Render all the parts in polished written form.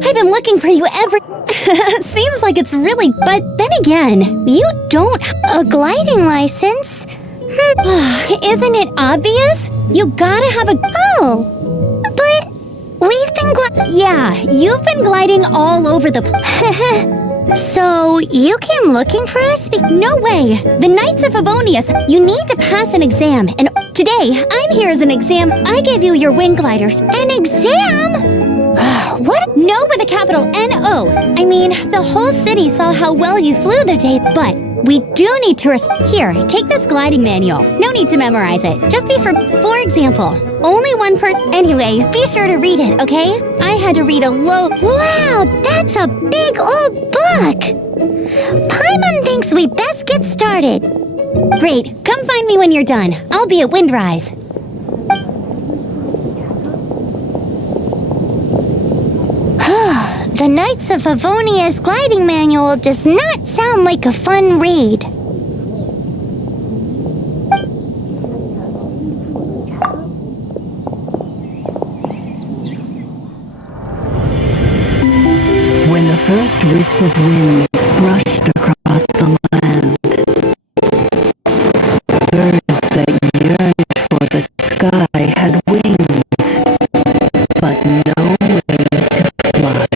I've been looking for you ever. Seems like it's really... But then again, you don't... A gliding license? Isn't it obvious? You gotta have a... Oh, but we've been Yeah, you've been gliding all over the... So, you came looking for us? No way! The Knights of Favonius, you need to pass an exam, and today, I'm here as an exam. I gave you your wing gliders. An exam? What? No with a capital N-O. I mean, the whole city saw how well you flew the day, but we do need to... Here, take this gliding manual. No need to memorize it. Just be for example, only one per... Anyway, be sure to read it, okay? I had to read a low... Wow, that's a big old book! Paimon thinks we best get started. Great, come find me when you're done. I'll be at Windrise. The Knights of Favonius gliding manual does not sound like a fun read. When the first wisp of wind brushed across the land, birds that yearned for the sky had wings, but no way to fly.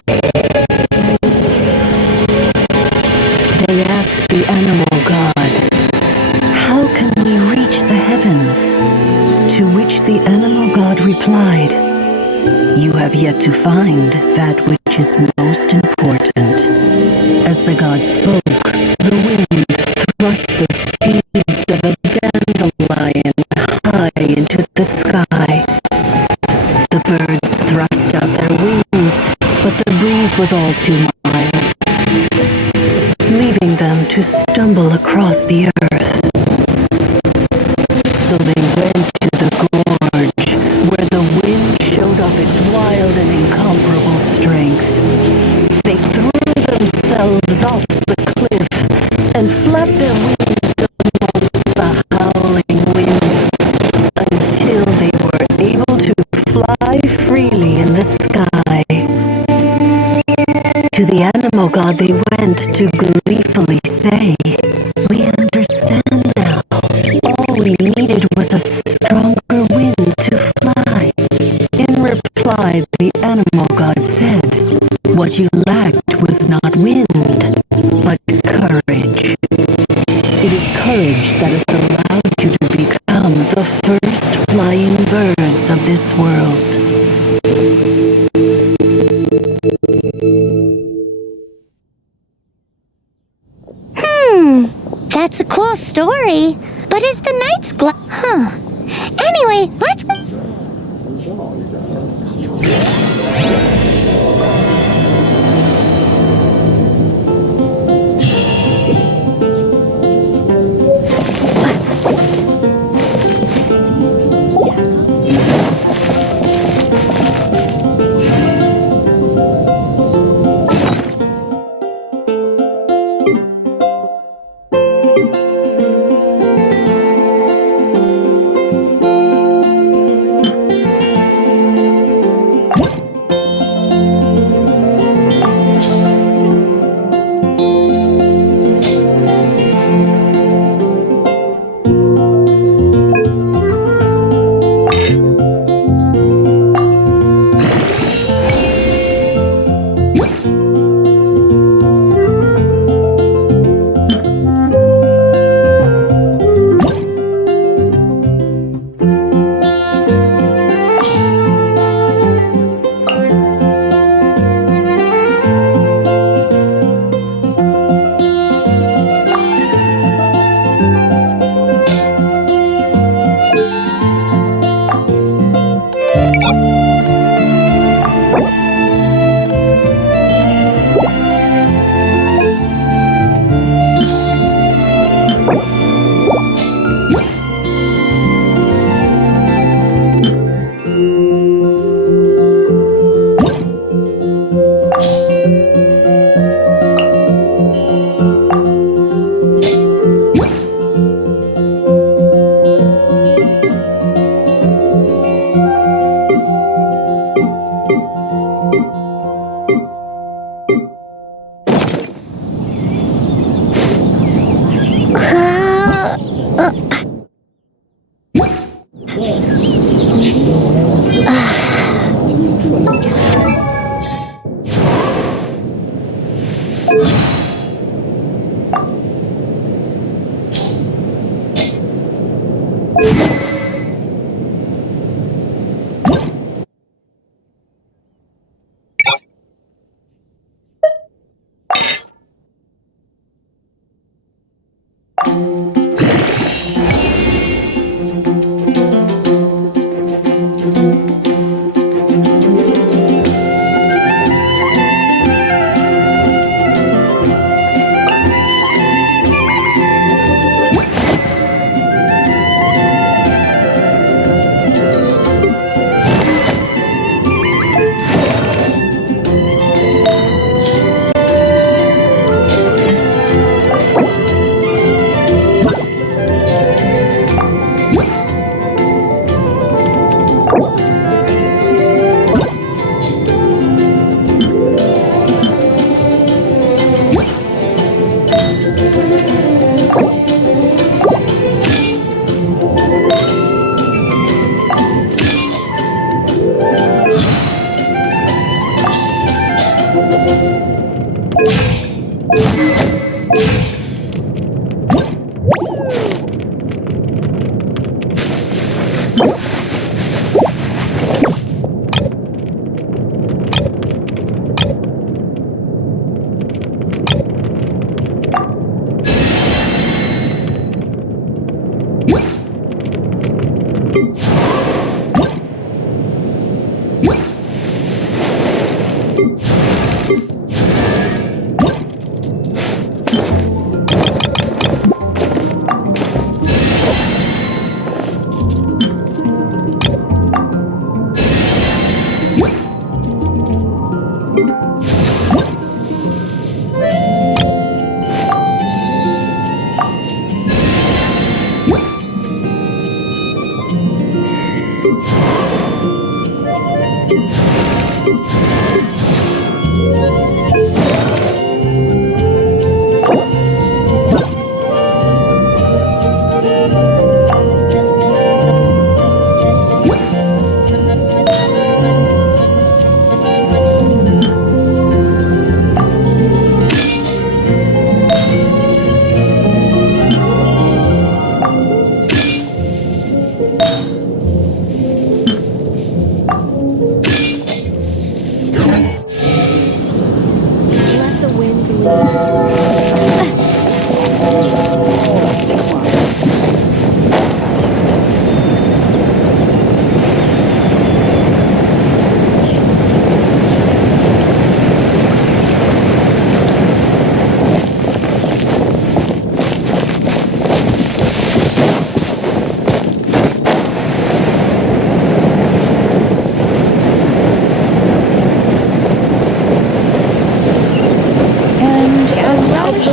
They asked the animal god, "How can we reach the heavens?" To which the animal god replied, "You have yet to find that which is most important." As the god spoke, the wind thrust the seeds of a dandelion high into the sky. The birds thrust out their wings, but the breeze was all too mild, leaving them to stumble across the earth. So they went to the gorge, where the wind showed off its wild and incomparable strength. They threw themselves off the cliff and flapped their wings amongst the howling winds until they were able to fly freely in the sky. To the animal god they went to gleefully say, "We understand now. All we needed was a stronger wind to fly." In reply, the animal god said, "What you lacked was not wind, but courage. It is courage that has allowed you to become the first flying birds of this world." That's a cool story. But is the Knights Anyway, let's...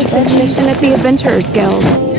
Technician at the Adventurers Guild.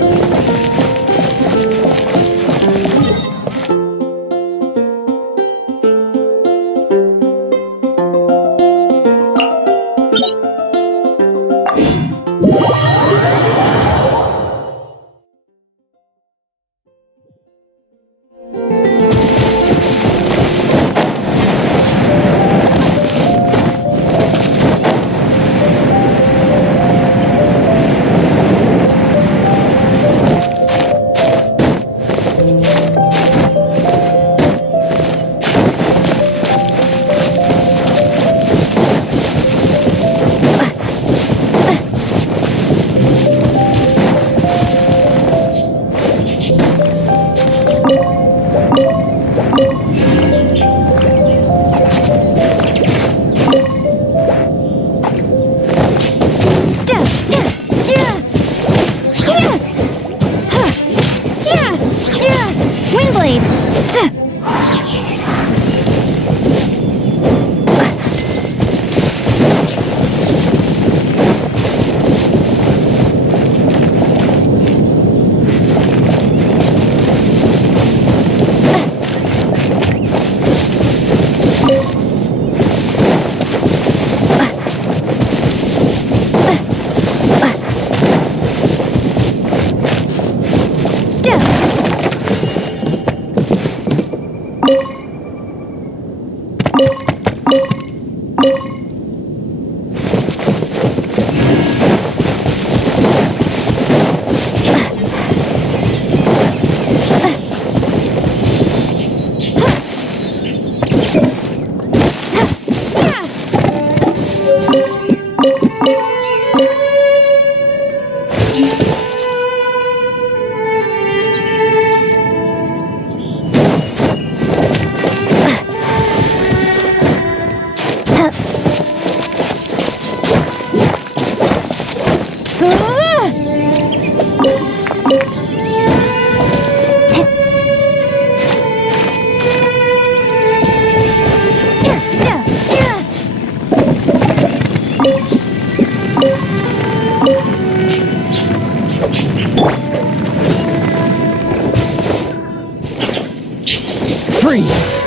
Freeze!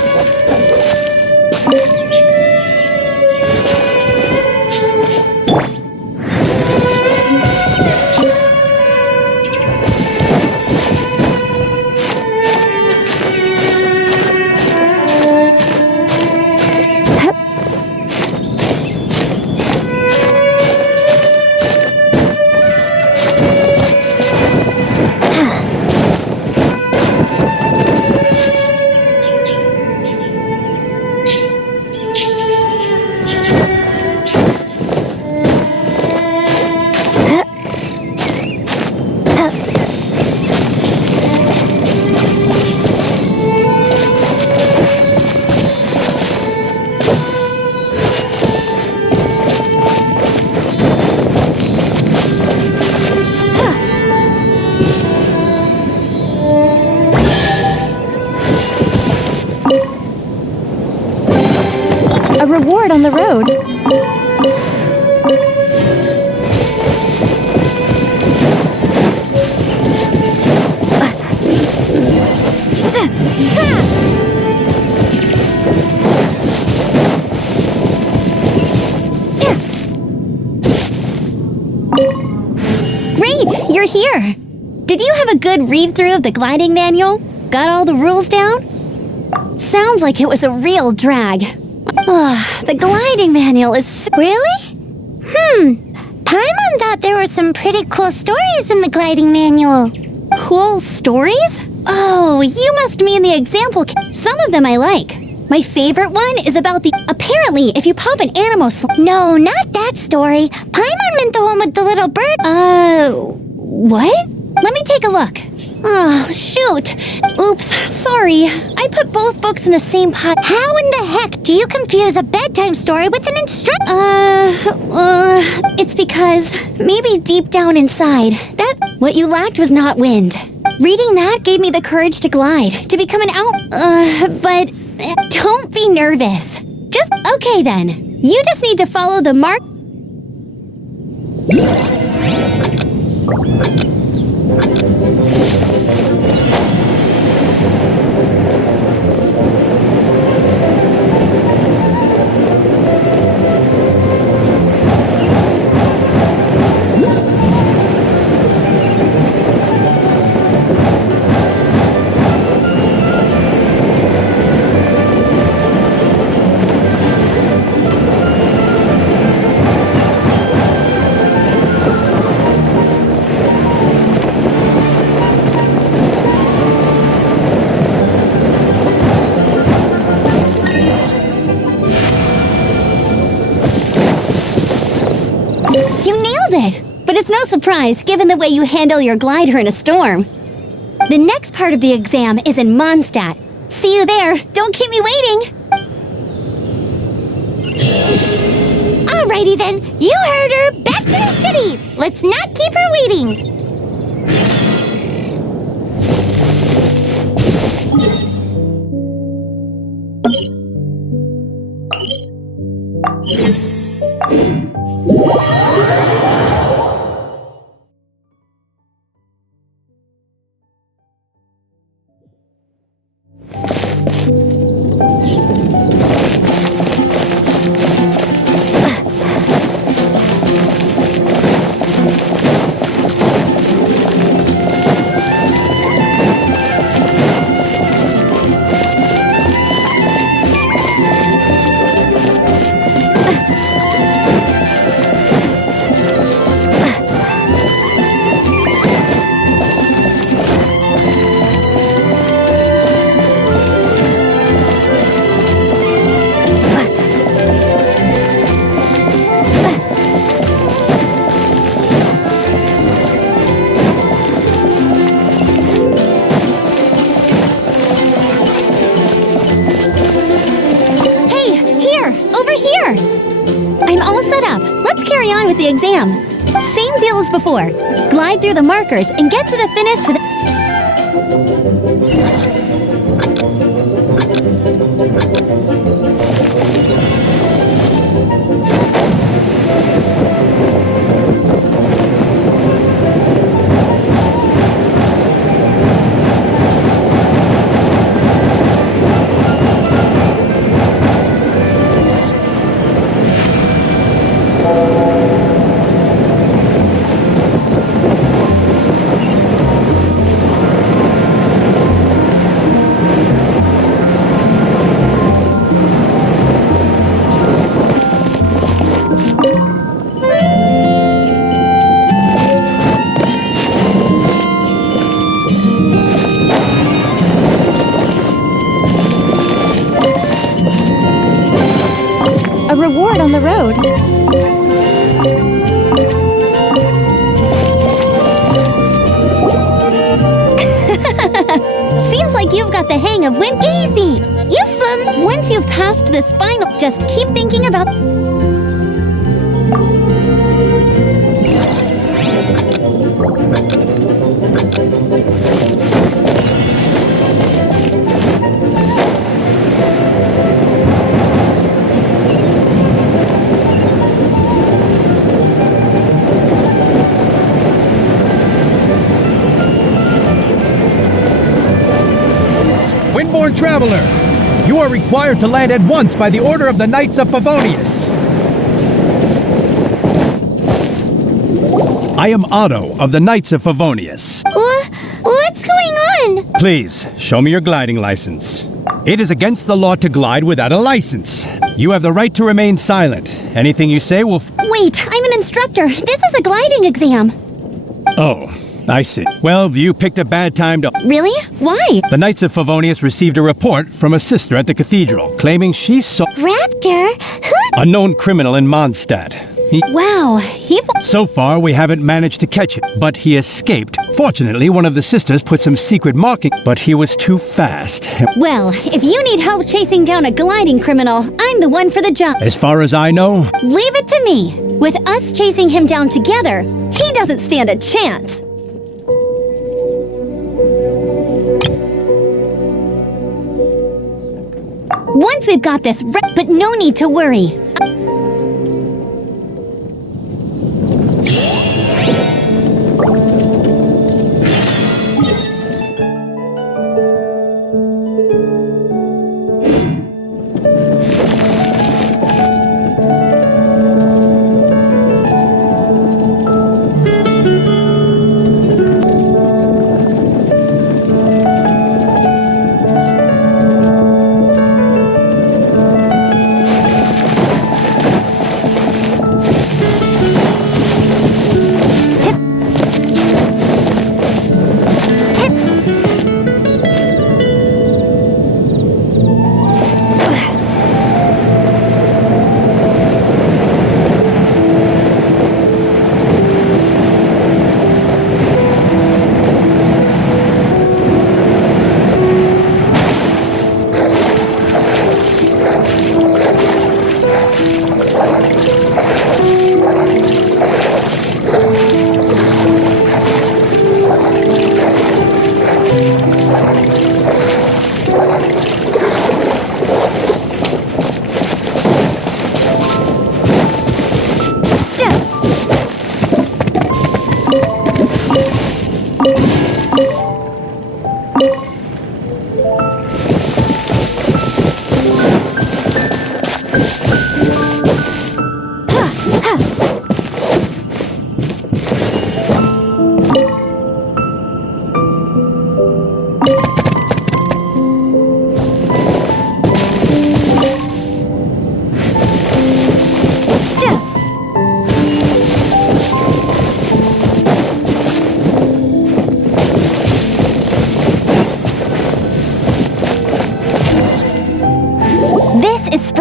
A reward on the road. Great, you're here. Did you have a good read-through of the gliding manual? Got all the rules down? Sounds like it was a real drag. The gliding manual is Really? Paimon thought there were some pretty cool stories in the gliding manual. cool stories? Oh, you must mean the example. Some of them I like. My favorite one is about the... Apparently, if you pop an animal... No, not that story. Paimon meant the one with the little bird. What? Let me take a look. Oh, shoot. Oops, sorry. I put both books in the same pot. How in the heck do you confuse a bedtime story with an instruction? It's because maybe deep down inside, that what you lacked was not wind. Reading that gave me the courage to glide, to become an but don't be nervous. Okay then. You just need to follow the mark. You nailed it! But it's no surprise, given the way you handle your glider in a storm. The next part of the exam is in Mondstadt. See you there. Don't keep me waiting. Alrighty then, you heard her. Back to the city. Let's not keep her waiting. I'm all set up. Let's carry on with the exam. Same deal as before. Glide through the markers and get to the finish with... the road. Seems like you've got the hang of wind. Easy! You fun! Once you've passed this final, just keep thinking about... Windborne Traveler, you are required to land at once by the order of the Knights of Favonius. I am Otto of the Knights of Favonius. What's going on? Please, show me your gliding license. It is against the law to glide without a license. You have the right to remain silent. Anything you say will... Wait, I'm an instructor. This is a gliding exam. Oh, I see. Well, you picked a bad time to... Really? Why? The Knights of Favonius received a report from a sister at the cathedral claiming she saw Raptor? a known criminal in Mondstadt. Wow, So far, we haven't managed to catch him, but he escaped. Fortunately, one of the sisters put some secret marking, but he was too fast. Well, if you need help chasing down a gliding criminal, I'm the one for the job. As far as I know, Leave it to me. With us chasing him down together, he doesn't stand a chance. Once we've got this, but no need to worry.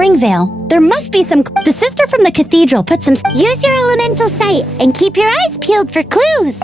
Springvale. There must be some... The sister from the cathedral put some... Use your elemental sight and keep your eyes peeled for clues.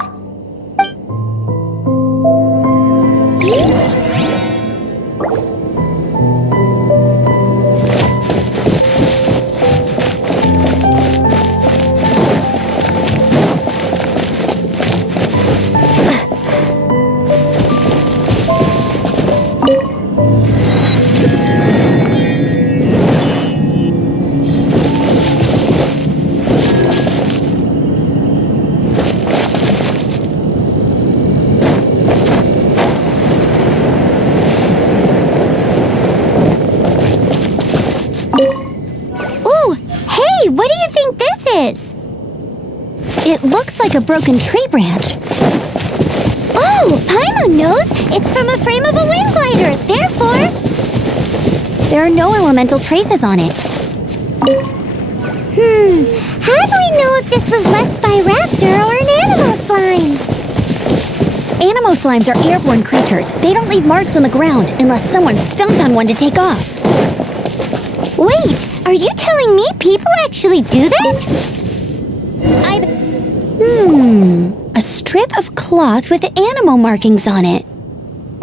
It looks like a broken tree branch. Oh, Paimon knows! It's from a frame of a wind glider, therefore... There are no elemental traces on it. How do we know if this was left by Raptor or an Animo slime? Animo slimes are airborne creatures. They don't leave marks on the ground unless someone stomped on one to take off. Wait, Are you telling me people actually do that? A strip of cloth with animal markings on it.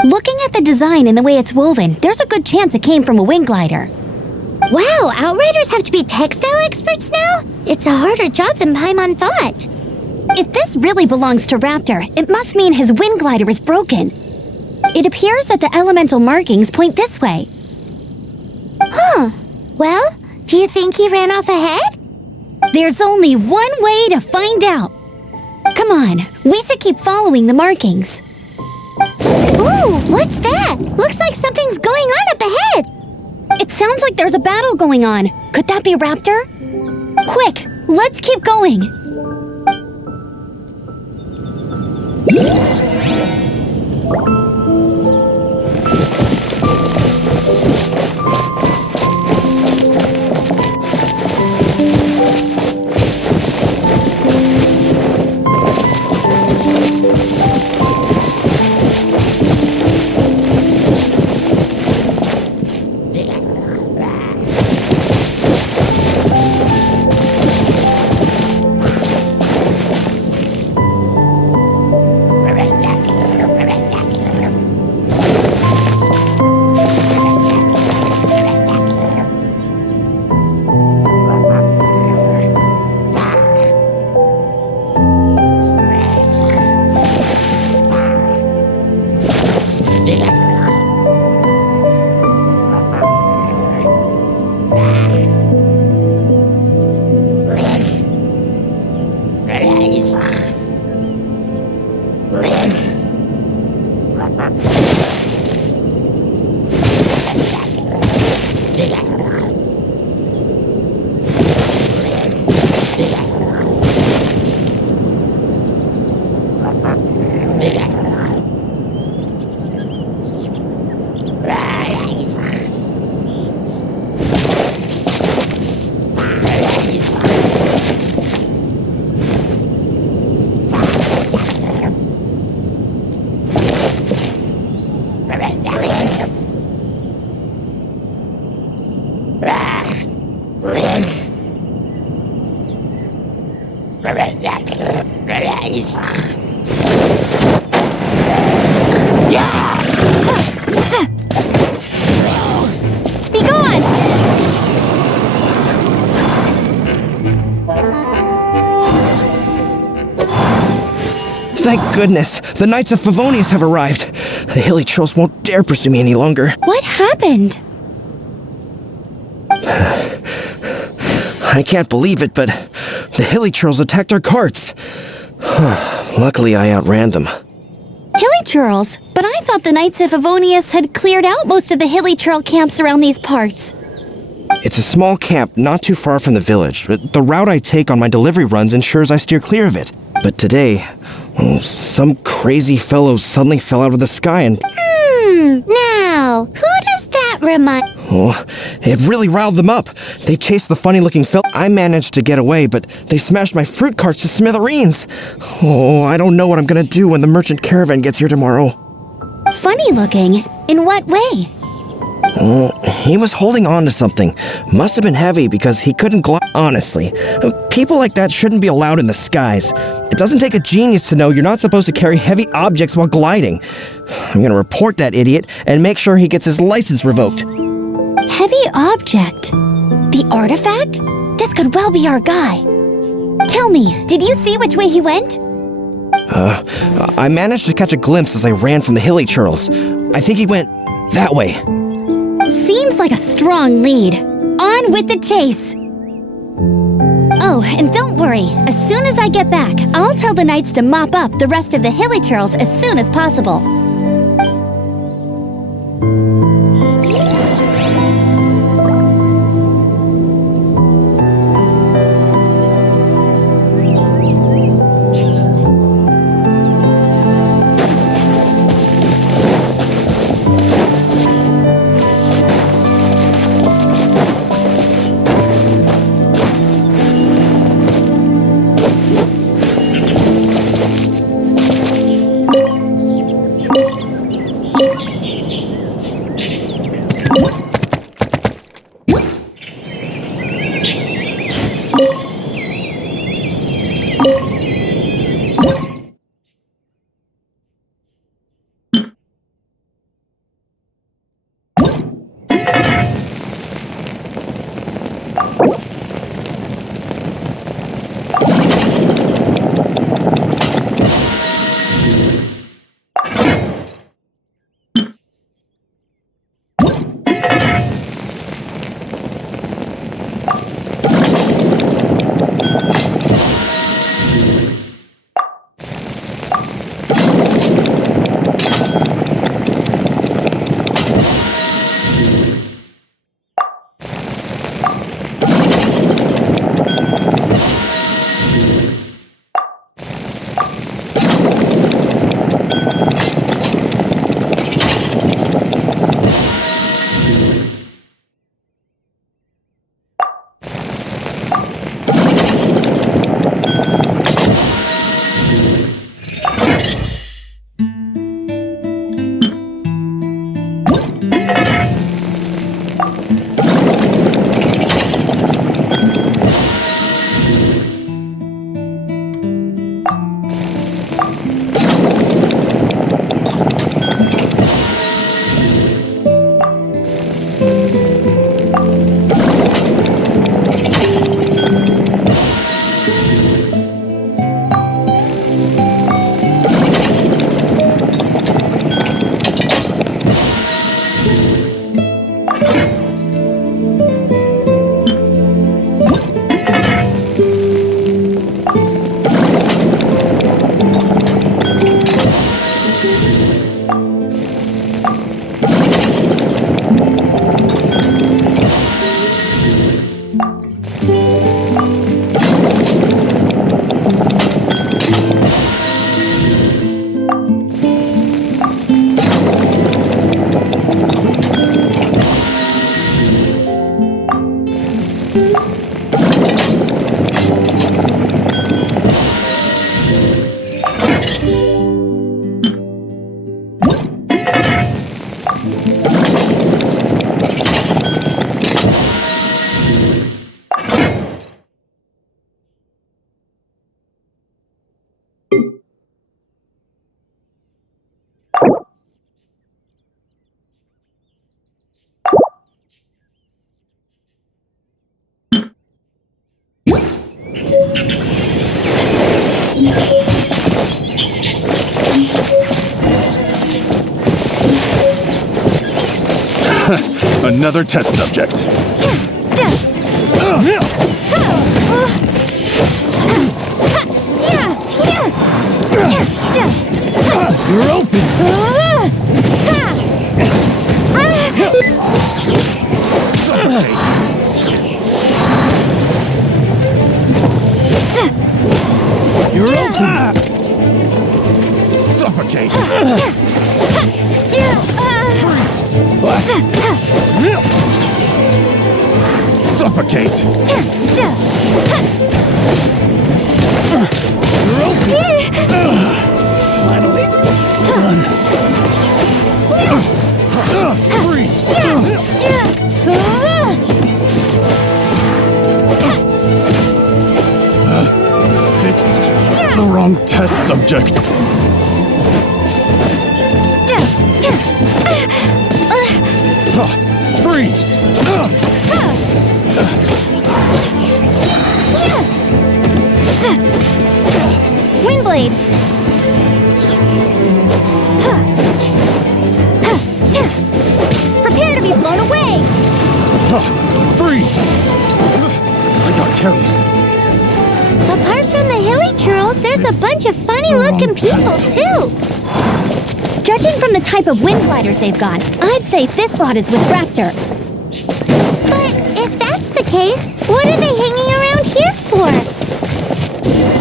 Looking at the design and the way it's woven, there's a good chance it came from a wing glider. Wow, Outriders have to be textile experts now? It's a harder job than Paimon thought. If this really belongs to Raptor, it must mean his wind glider is broken. It appears that the elemental markings point this way. Huh. Well, do you think he ran off ahead? There's only one way to find out. Come on, we should keep following the markings. Ooh, what's that? Looks like something's going on up ahead. It sounds like there's a battle going on. Could that be Raptor? Quick, let's keep going. Be gone! Thank goodness, the Knights of Favonius have arrived. The hilly trolls won't dare pursue me any longer. What happened? I can't believe it, but the hilly trolls attacked our carts. Luckily, I outran them. Hilly Churls? But I thought the Knights of Favonius had cleared out most of the Hilly Churl camps around these parts. It's a small camp not too far from the village. The route I take on my delivery runs ensures I steer clear of it. But today, some crazy fellow suddenly fell out of the sky and... Now, who does that remind? Oh, it really riled them up. They chased the funny-looking fellow. I managed to get away, but they smashed my fruit carts to smithereens. Oh, I don't know what I'm gonna do when the merchant caravan gets here tomorrow. Funny looking? In what way? He was holding on to something. Must have been heavy because he couldn't glide. Honestly, people like that shouldn't be allowed in the skies. It doesn't take a genius to know you're not supposed to carry heavy objects while gliding. I'm gonna report that idiot and make sure he gets his license revoked. Heavy object? The artifact? This could well be our guy. Tell me, did you see which way he went? I managed to catch a glimpse as I ran from the hilly churls. I think he went that way. Seems like a strong lead. On with the chase! Oh, and don't worry. As soon as I get back, I'll tell the knights to mop up the rest of the hilly churls as soon as possible. Another test subject. You're open. You're open. Suffocate. Suffocate. You're open. Finally done. Freeze. Picked the wrong test subject. Freeze. Windblade! Prepare to be blown away! Freeze. I got careless. Apart from the hilly churls, there's a bunch of funny-looking people, too. Judging from the type of wind gliders they've got, I'd say this lot is with Raptor. But if that's the case, what are they hanging around here for?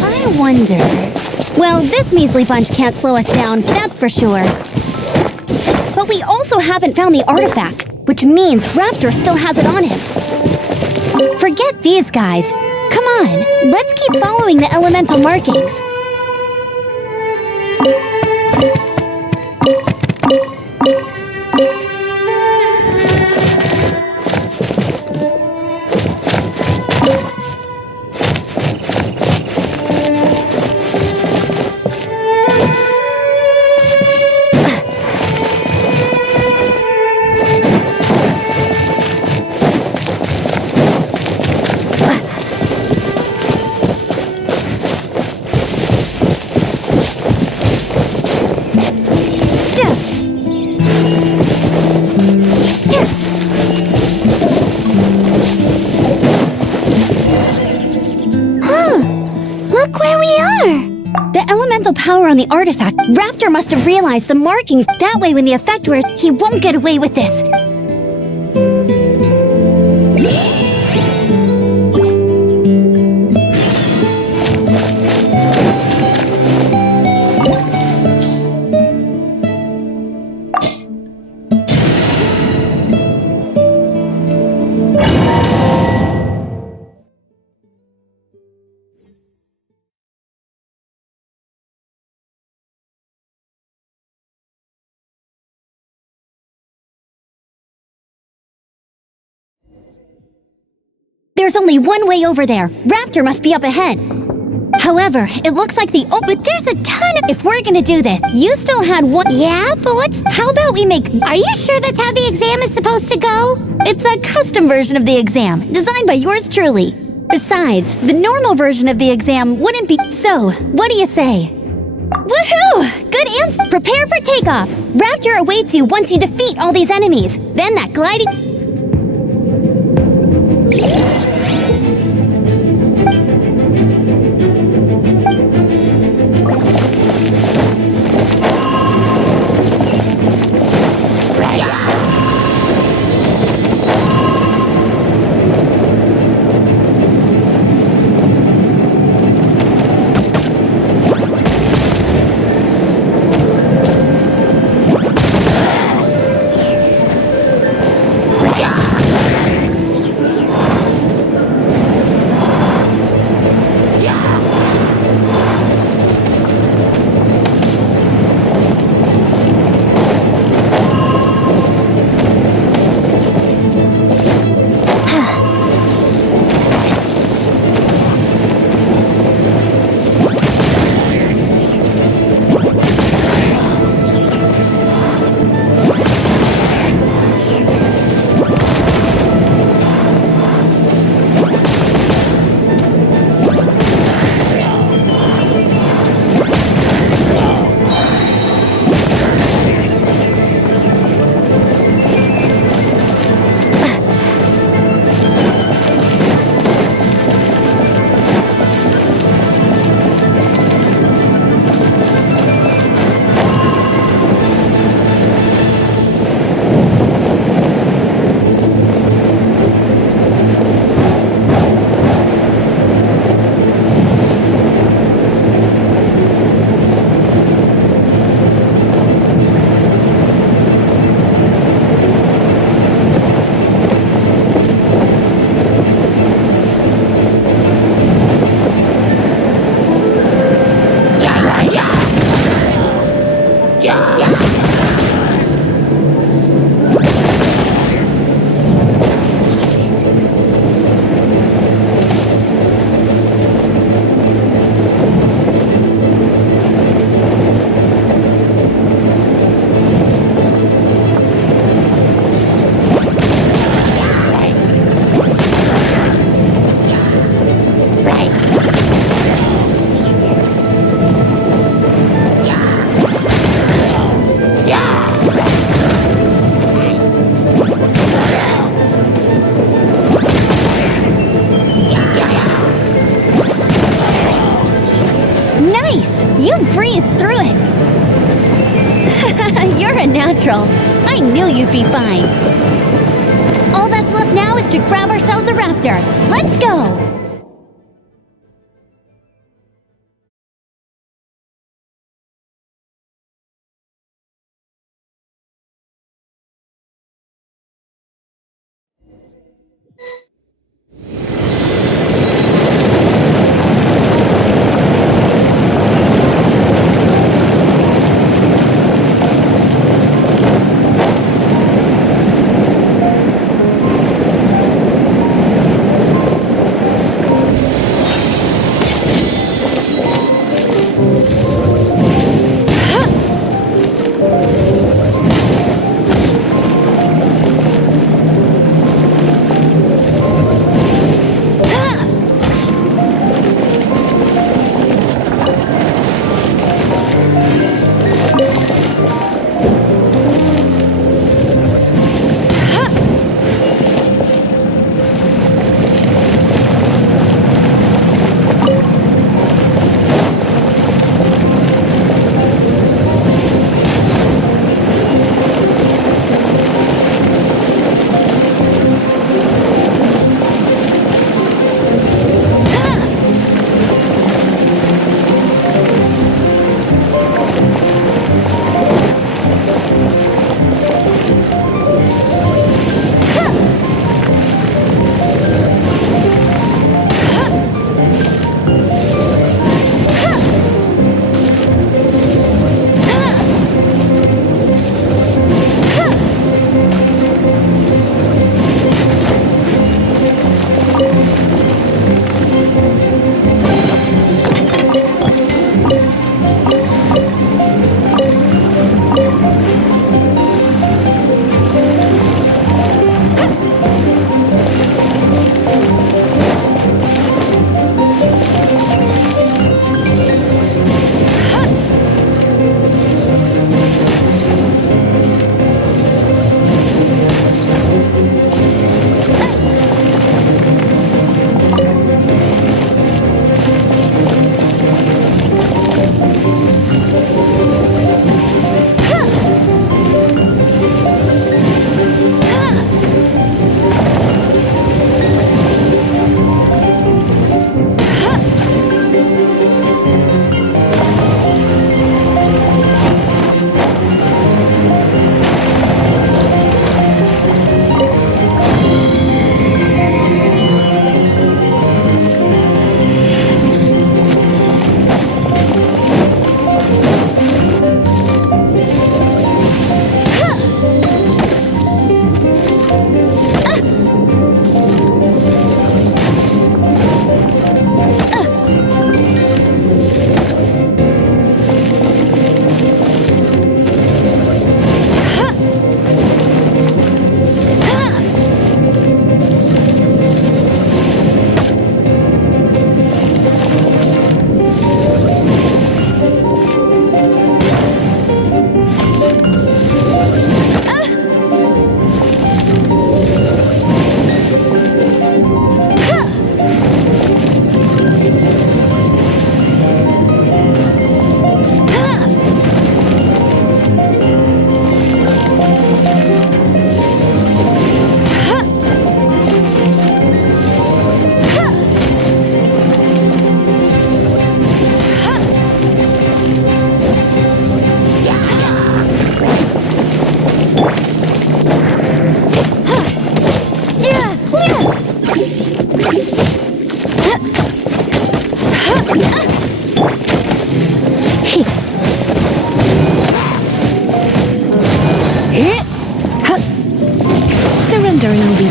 I wonder... Well, this measly bunch can't slow us down, that's for sure. But we also haven't found the artifact, which means Raptor still has it on him. Forget these guys. Come on, let's keep following the elemental markings. Power on the artifact, Raptor must have realized the markings. That way when the effect wears, he won't get away with this. There's only one way over there. Raptor must be up ahead. However, it looks like but there's a ton of... If we're gonna do this, you still had one... Yeah, but what's... How about we make... Are you sure that's how the exam is supposed to go? It's a custom version of the exam, designed by yours truly. Besides, the normal version of the exam wouldn't be... So, what do you say? Woohoo! Good answer! Prepare for takeoff! Raptor awaits you once you defeat all these enemies. Then that gliding... Nice! You breezed through it! You're a natural. I knew you'd be fine. All that's left now is to grab ourselves a raptor. Let's go!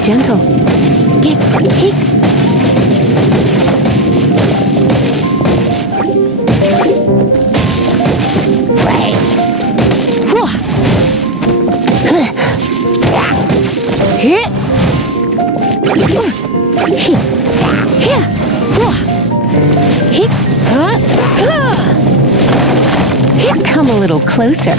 gentle. Get, get. Come a little closer.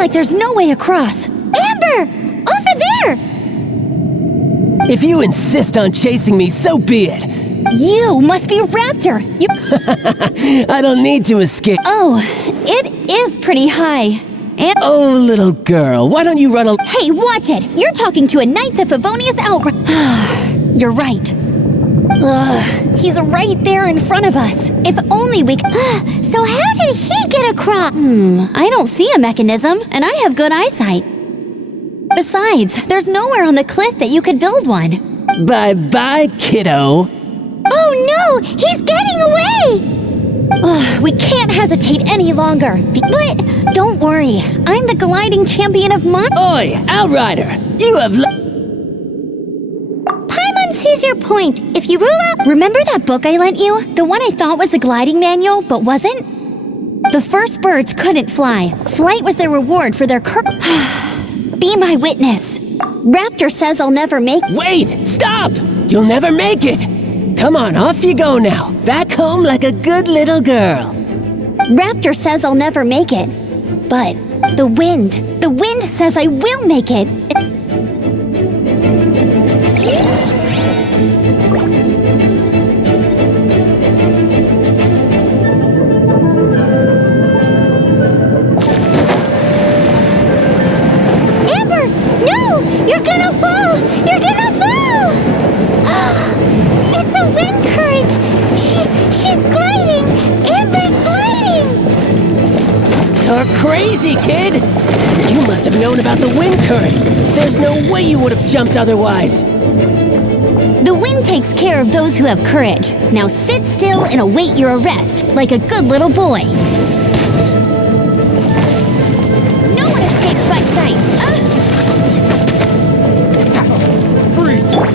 like there's no way across. Amber! Over there! If you insist on chasing me, so be it. You must be Raptor. You... I don't need to escape. Oh, it is pretty high. And... Oh, little girl, why don't you run a... Hey, watch it! You're talking to a Knights of Favonius outbreak. You're right. He's right there in front of us. If only we So how did he get across? I don't see a mechanism, and I have good eyesight. Besides, there's nowhere on the cliff that you could build one. Bye-bye, kiddo. Oh no! He's getting away! We can't hesitate any longer. But... Don't worry, I'm the gliding champion of Mon- Oi, Outrider! You have Paimon sees your point. If you rule out... Remember that book I lent you? The one I thought was the gliding manual, but wasn't? The first birds couldn't fly. Flight was their reward for their Be my witness. Raptor says I'll never make- Wait! Stop! You'll never make it! Come on, off you go now. Back home like a good little girl. Raptor says I'll never make it. But the wind says I will make it. Amber! No! You're gonna fall! You're gonna fall! It's a wind current! She's gliding! Amber's gliding! You're crazy, kid! You must have known about the wind current. There's no way you would have jumped otherwise. The wind takes care of those who have courage. Now sit still and await your arrest, like a good little boy. No one escapes my sight. Freeze!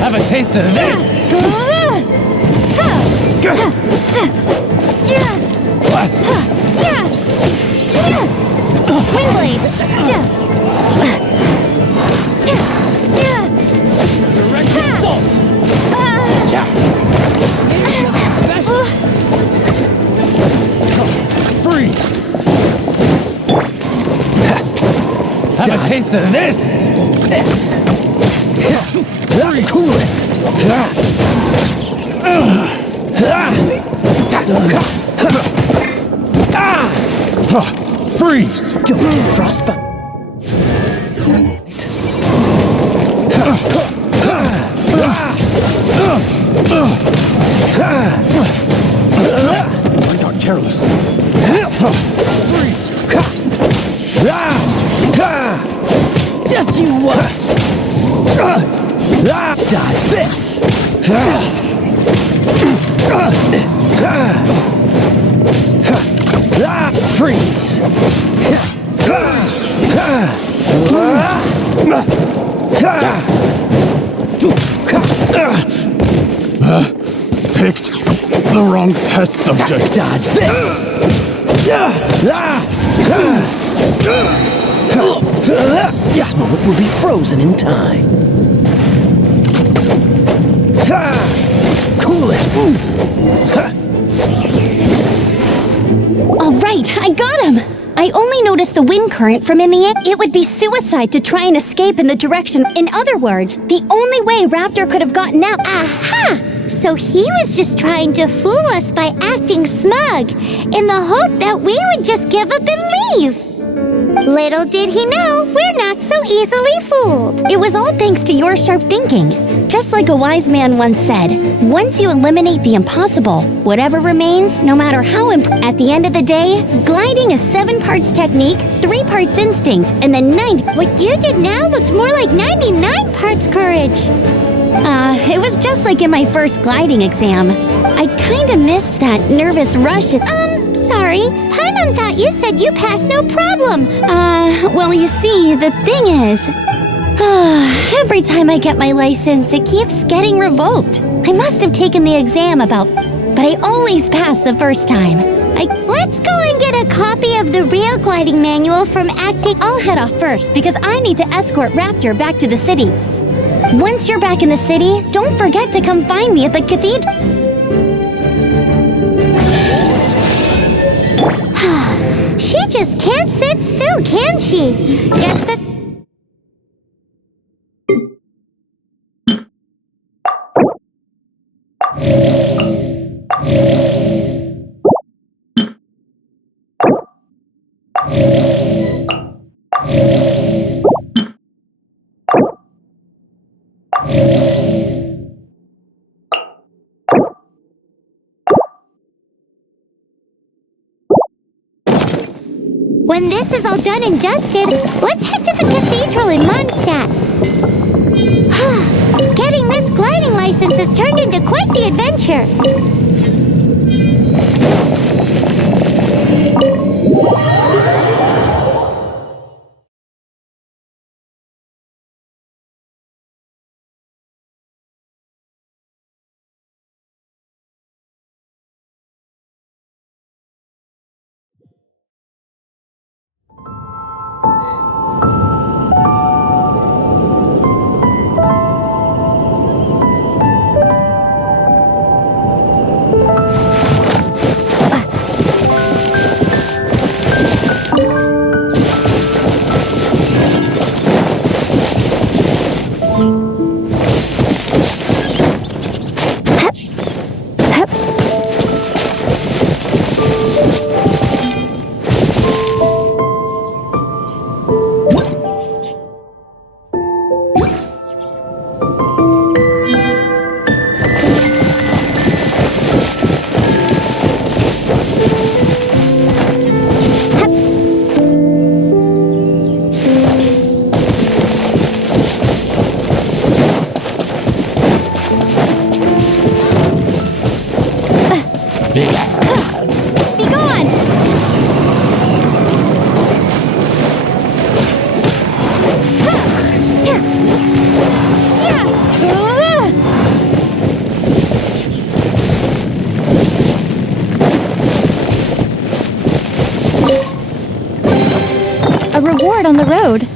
Have a taste of this! Blast! Windblade! Direct assault! Freeze! Have a taste of this! Cool it! Freeze! Don't get frostbite. I got careless. Freeze! Just you watch. Dodge this. Freeze. Picked the wrong test subject. Dodge this. This moment will be frozen in time. Cool it. All right, I got him. I only noticed the wind current from in the air. It would be suicide to try and escape in the direction. In other words, the only way Raptor could have gotten out. Aha! So he was just trying to fool us by acting smug, in the hope that we would just give up and leave. Little did he know, we're not so easily fooled. It was all thanks to your sharp thinking. Just like a wise man once said, once you eliminate the impossible, whatever remains, no matter how at the end of the day, gliding is 7 parts technique, 3 parts instinct, and then 90. What you did now looked more like 99 parts courage. It was just like in my first gliding exam. I kinda missed that nervous rush. Sorry. Paimon thought you said you passed no problem. Well, you see, the thing is... every time I get my license, it keeps getting revoked. I must have taken the exam but I always pass the first time. Let's go and get a copy of the real gliding manual from acting... I'll head off first because I need to escort Raptor back to the city. Once you're back in the city, don't forget to come find me at the cathedral. She just just can't sit still, can she? Guess that... When this is all done and dusted, let's head to the cathedral in Mondstadt. Getting this gliding license has turned into quite the adventure. Be gone! A reward on the road.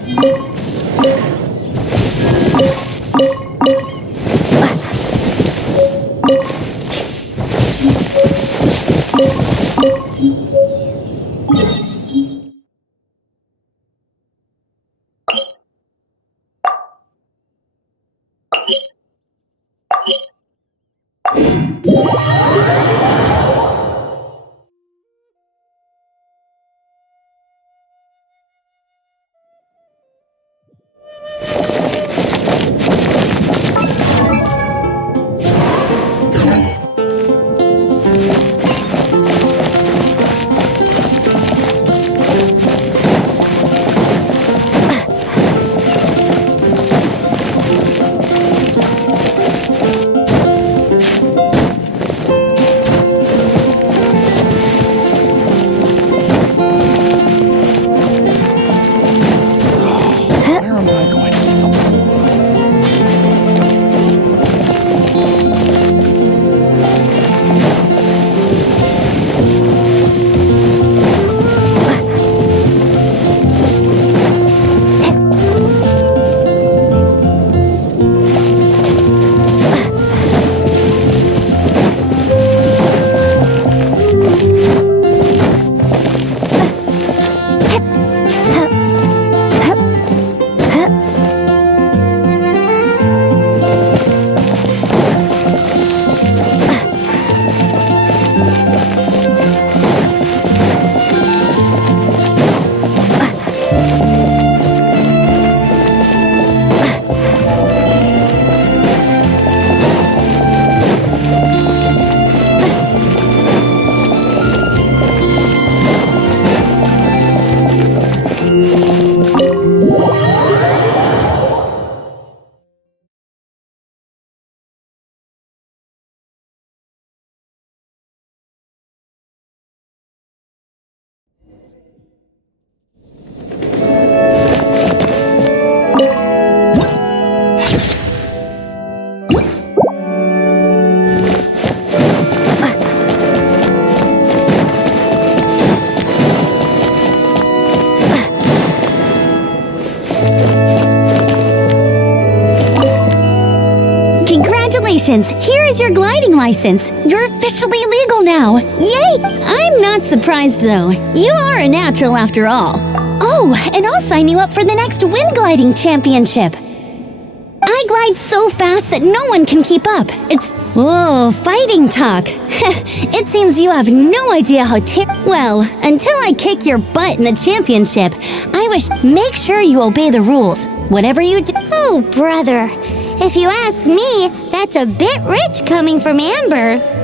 Congratulations! Here is your gliding license. You're officially legal now. Yay! I'm not surprised though. You are a natural after all. Oh, and I'll sign you up for the next wind gliding championship. I glide so fast that no one can keep up. It's... Whoa, fighting talk. It seems you have no idea how Well, until I kick your butt in the championship, I wish... Make sure you obey the rules. Whatever you do... Oh, brother. If you ask me, that's a bit rich coming from Amber.